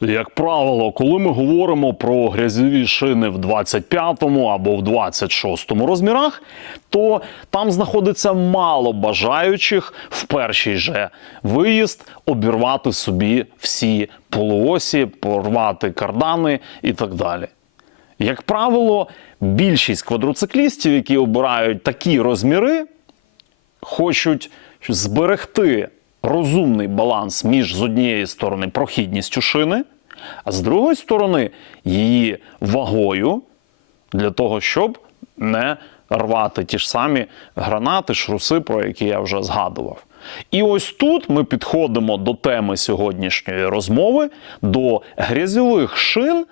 Як правило, коли ми говоримо про грязьові шини в 25-му або в 26-му розмірах, то там знаходиться мало бажаючих в перший же виїзд обірвати собі всі полуосі, порвати кардани і так далі. Як правило, більшість квадроциклістів, які обирають такі розміри, хочуть зберегти розумний баланс між з однієї сторони прохідністю шини, а з другої сторони її вагою для того, щоб не рвати ті ж самі гранати, шруси, про які я вже згадував. І ось тут ми підходимо до теми сьогоднішньої розмови, до грязьових шин,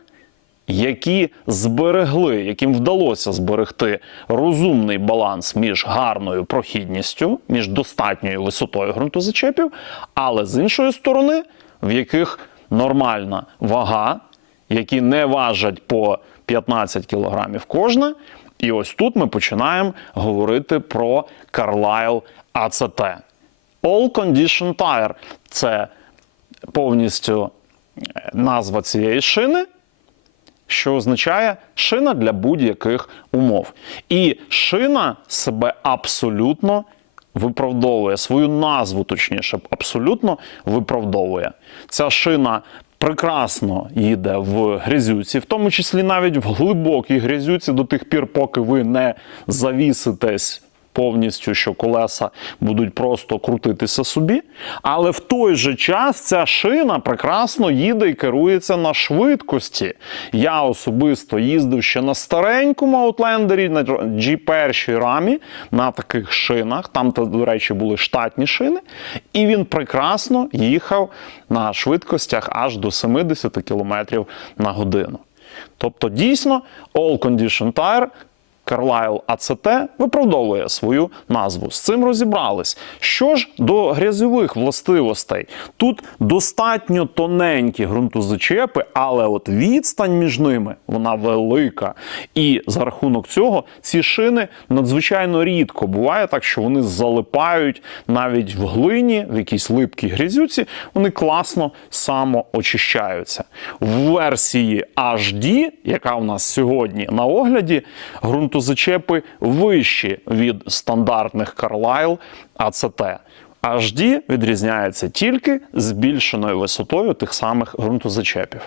які зберегли, яким вдалося зберегти розумний баланс між гарною прохідністю, між достатньою висотою ґрунтозачепів, але з іншої сторони, в яких нормальна вага, які не важать по 15 кілограмів кожна. І ось тут ми починаємо говорити про Carlisle ACT. All Condition Tire – це повністю е, назва цієї шини що означає шина для будь-яких умов. І шина себе абсолютно виправдовує, свою назву, точніше, абсолютно виправдовує. Ця шина прекрасно їде в грязюці, в тому числі навіть в глибокій грязюці до тих пір, поки ви не завіситесь повністю, що колеса будуть просто крутитися собі. Але в той же час ця шина прекрасно їде і керується на швидкості. Я особисто їздив ще на старенькому аутлендері, на G1 рамі, на таких шинах. Там, до речі, були штатні шини, і він прекрасно їхав на швидкостях аж до 70 км на годину. Тобто, дійсно, All Condition Tire Carlisle ACT виправдовує свою назву. З цим розібрались. Що ж до грязьових властивостей? Тут достатньо тоненькі ґрунтозачепи, але от відстань між ними вона велика. І за рахунок цього ці шини надзвичайно рідко буває так, що вони залипають навіть в глині, в якійсь липкій грязюці, вони класно самоочищаються. В версії HD, яка у нас сьогодні на огляді, ґрунтозачепи вищі від стандартних Carlisle ACT. HD відрізняється тільки збільшеною висотою тих самих ґрунтозачепів.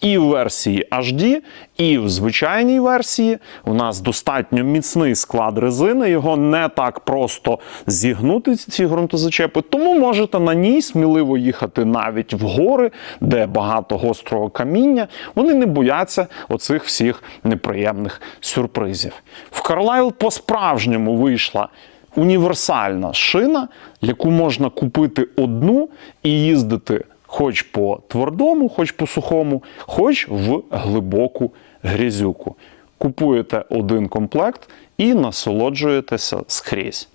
І в версії HD, і в звичайній версії у нас достатньо міцний склад резини, його не так просто зігнути ці ґрунтозачепи, тому можете на ній сміливо їхати навіть в гори, де багато гострого каміння. Вони не бояться оцих всіх неприємних сюрпризів. В Carlisle по-справжньому вийшла універсальна шина, яку можна купити одну і їздити хоч по твердому, хоч по сухому, хоч в глибоку грязюку. Купуєте один комплект і насолоджуєтеся скрізь.